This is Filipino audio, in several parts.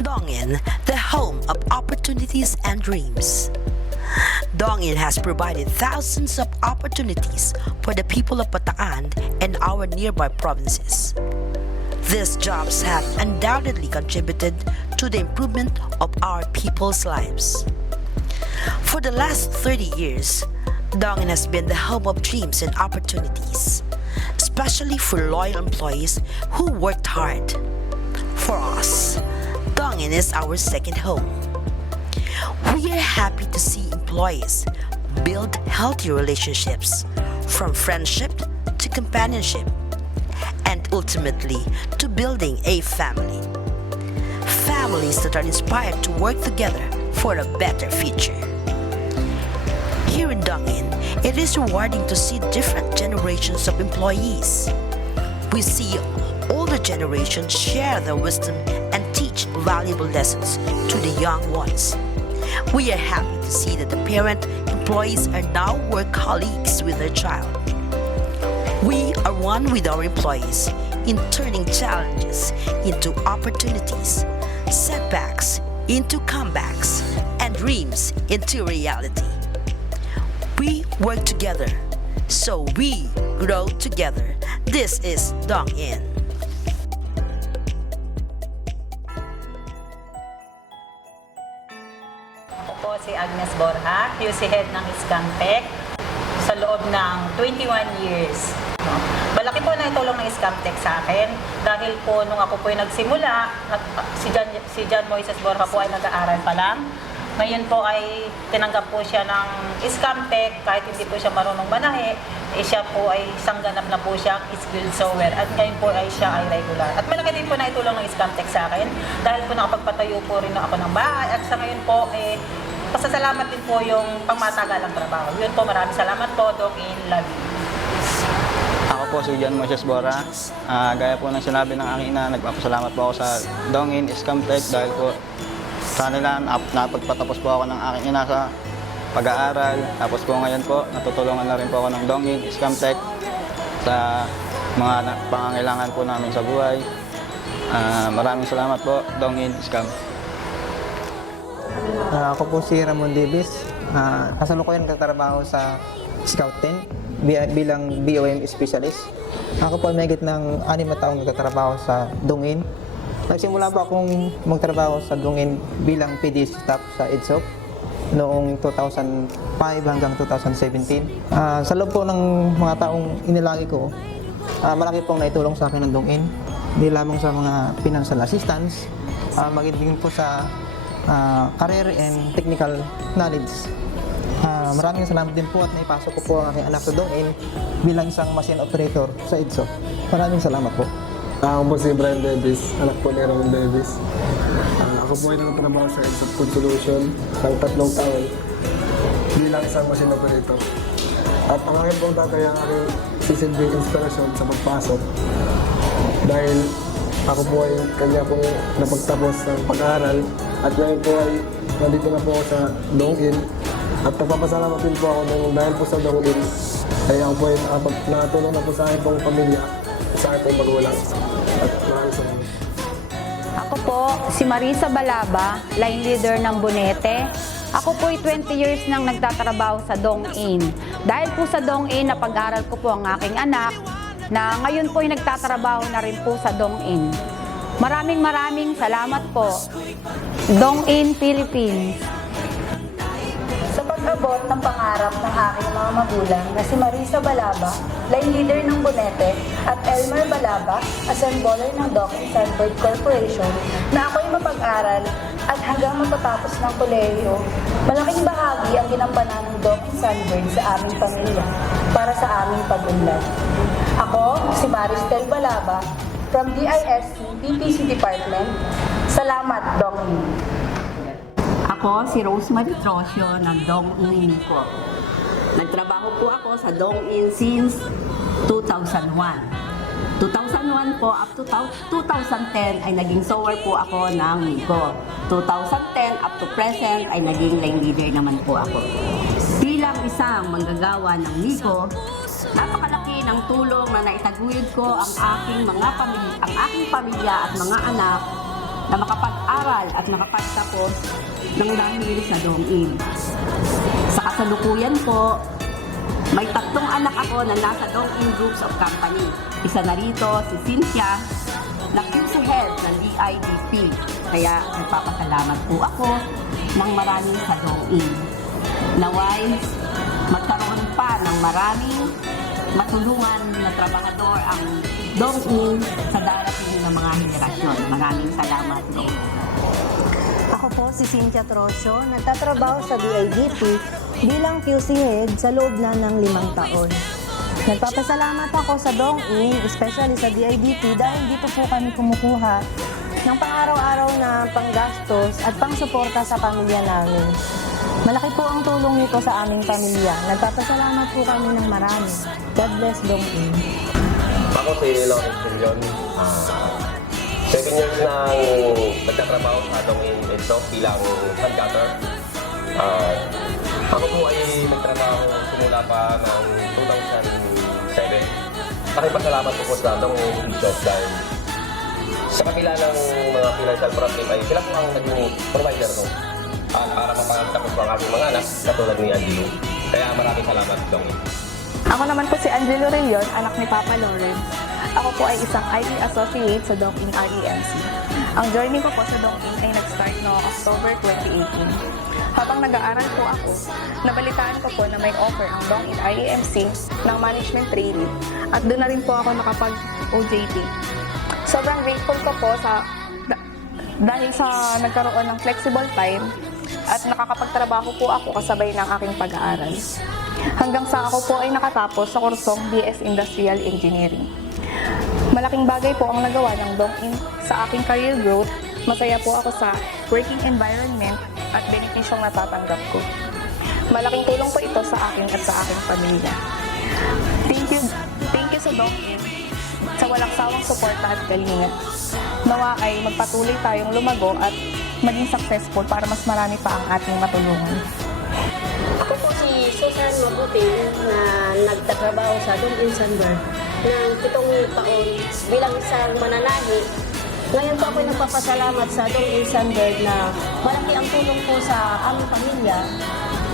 Dongin, the home of opportunities and dreams. Dongin has provided thousands of opportunities for the people of Bataan and our nearby provinces. These jobs have undoubtedly contributed to the improvement of our people's lives. For the last 30 years, Dongin has been the home of dreams and opportunities, especially for loyal employees who worked hard. For us, Dongin is our second home. We are happy to see employees build healthy relationships, from friendship to companionship, and ultimately to building a family. Families that are inspired to work together for a better future. Here in Dongin, it is rewarding to see different generations of employees. We see older generations share their wisdom and teach valuable lessons to the young ones. We are happy to see that the parent employees are now work colleagues with their child. We are one with our employees in turning challenges into opportunities, setbacks into comebacks, and dreams into reality. We work together, so we grow together. This is Dongin. Ako po si Agnes Borja, QC Head ng Scamtech sa loob ng 21 years. Malaki po na itulong ng Scamtech sa akin dahil po nung ako po ay nagsimula, si John Moises Borja po ay nag-aaral pa lang. Ngayon po ay tinanggap po siya ng Scamtech kahit hindi po siya marunong manahe. Siya po ay isang ganap na po siyang skilled sewer at ngayon po ay siya ay regular. At malaki din po na itulong ng Scamtech sa akin dahil po nakapagpatayo po rin ako ng bahay at sa ngayon po pasasalamat din po yung pangmatagalang trabaho. Yun po, maraming salamat po, Doc in Love you. Ako po si John Moises Borja. Gaya po ng sinabi ng aking ina, nagpapasalamat po ako sa Dongin Scamtech dahil po sa kanila napagpatapos po ako ng aking ina sa pag-aaral. Tapos po ngayon po, natutulungan na rin po ako ng Dongin Scamtech sa mga pangangailangan po namin sa buhay. Maraming salamat po, Dongin Scam. Ako po si Ramon Davis. Kasalukuyan nagtatrabaho sa Scout 10 bilang BOM specialist. Ako po ay mahigit ng 6 na taong nagtatrabaho sa Dongin. Nagsimula po akong magtrabaho sa Dongin bilang PD staff sa EDSOP noong 2005 hanggang 2017. Sa loob po ng mga taong inilagi ko, malaki pong naitulong sa akin ng Dongin. Hindi lamang sa mga financial assistance, magiging po sa career and technical knowledge. Maraming salamat din po at naipasok ko po ang aking anak sa Dongin bilang isang machine operator sa EDSOP. Maraming salamat po. Ako po si Brian Davis, anak po ni Ramon Davis. Ako po ay nagtatrabaho sa EDSOP Food Solution ng 3 taon bilang isang machine operator. At ang aking pong tatay ang aking sisilbing inspirasyon sa pagpasok dahil ako po ay kanya pong napagtapos ng pag-aaral at ngayon po ay nandito na po ako sa Dongin at nagpapasalamat din po ako dahil po sa Dongin ay ako po ay nakatulong na po sa aking pong pamilya, sa aking pong magulang at maraming salamat. Ako po, si Marisa Balaba, line leader ng Bonete. Ako po ay 20 years nang nagtatrabaho sa Dongin. Dahil po sa Dongin, napag-aral ko po ang aking anak na ngayon po ay nagtatrabaho na rin po sa Dongin. Maraming salamat po. Dongin, Philippines. Sa pag-abot ng pangarap ng aking mga magulang na si Marisa Balaba, line leader ng Bonete, at Elmer Balaba, assembler ng Dongin Sunbird Corporation, na ako'y mapag-aral at hanggang matapos ng kolehiyo, malaking bahagi ang ginampanan ng Dongin Sunbird sa aming pamilya para sa aming pag-unlad. Ako, si Maristel Balaba, from DISC PPC Department. Salamat, Dongin. Ako si Rosemary Trosio ng Dongin Nico. Nagtrabaho po ako sa Dongin since 2001. 2001 po up to 2010 ay naging sewer po ako ng Nico. 2010 up to present ay naging line leader naman po ako. Bilang isang manggagawa ng Nico, napakalaki ng tulong na naitaguyod ko ang aking pamilya at mga anak na makapag-aral nakapag-aral at nakapagtapos ng dahil sa Dong-in. Sa kasalukuyan po, may 3 anak ako na nasa Dong-in Groups of Company. Isa na rito, si Cynthia, na QC Head ng DIDP. Kaya nagpapasalamat po ako ng marami sa Dong-in. Naway, magkaroon pa ng maraming matulungan na trabahador ang Dong-in sa darating ng mga henerasyon. Maraming salamat po. Ako po si Cynthia Trosio, nagtatrabaho sa DIDP bilang QC Head sa loob na ng 5 taon. Nagpapasalamat ako sa Dong-in, especially sa DIDP, dahil dito po kami kumukuha ng pang-araw-araw na panggastos at pang-suporta sa pamilya namin. Malaki po ang tulong nito sa aming pamilya. Nagpapasalamat po kami ng marami. God bless Dong-in. Ako si Lawrence Julion. 7 years nang nagtatrabaho sa Dong-in ito bilang hand cutter. Ako po ay nagtrabaho simula pa ng 2007. Pakipasalamat po sa Dong-in Bishop dahil sa kabila ng mga financial problem ay sila po ang naging provider ko para mapagtapos po ang aking mga anak katulad ni Angelo. Kaya maraming salamat, Dong-in. Ako naman po si Angelo Rillion, anak ni Papa Lawrence. Ako po ay isang IT associate sa Dong-in REMC. Ang journey ko po sa Dong-in ay nag-start noong October 2018. Habang nag-aaral po ako, nabalitaan ko po na may offer ang Dong-in REMC ng management training at doon na rin po ako nakapag-OJT. Sobrang grateful ko po dahil sa nagkaroon ng flexible time at nakakapagtrabaho po ako kasabay ng aking pag-aaral. Hanggang sa ako po ay nakatapos sa kursong BS Industrial Engineering. Malaking bagay po ang nagawa ng Dong-in sa aking career growth. Masaya po ako sa working environment at benepisyong natatanggap ko. Malaking tulong po ito sa akin at sa aking pamilya. Thank you sa Dong-in sa walang sawang suporta at kalinga. Nawa ay magpatuloy tayong lumago at maging successful para mas marami pa ang ating matulungan. Ako po si Susan Mabuting na nagtatrabaho sa Dong-in Sunbird ng 7 taon bilang isang mananahi. Ngayon po ako nagpapasalamat sa Dong-in Sunbird na malaki ang tulong po sa aming pamilya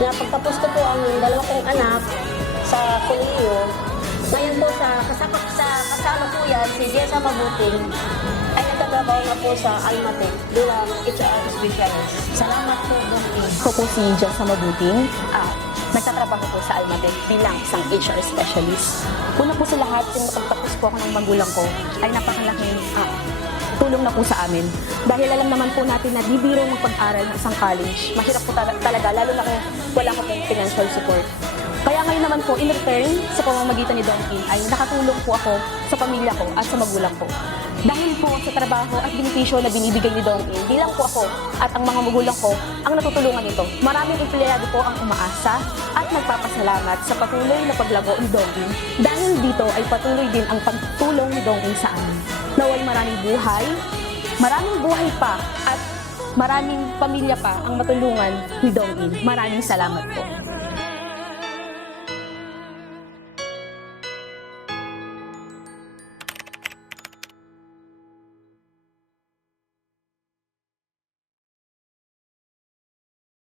na pagtapos ko po ang 2 kong anak sa kolehiyo. Ngayon po kasama po yan si Jessa Mabuting ay nagtatrabaho na po sa Almaty bilang HR specialist. Salamat po, Dong-in. Ako po si Jessa Mabuting. Nagtatrabaho po sa Almaty bilang isang HR specialist. Una po sa lahat, yung nakapagtapos po ako ng magulang ko ay napakalaking tulong na po sa amin. Dahil alam naman po natin na di biro magpag-aral ng isang college. Mahirap po talaga, lalo na kung wala ka pong financial support. Kaya ngayon naman po, in return, sa pamamagitan ni Dong-in ay nakatulong po ako sa pamilya ko at sa magulang ko. Dahil po sa trabaho at benepisyo na binibigay ni Dong-in, di lang po ako at ang mga magulang ko ang natutulungan nito. Maraming empleyado po ang umaasa at nagpapasalamat sa patuloy na paglago ni Dong-in. Dahil dito ay patuloy din ang pagtulong ni Dong-in sa amin. Naway maraming buhay pa at maraming pamilya pa ang matulungan ni Dong-in. Maraming salamat po.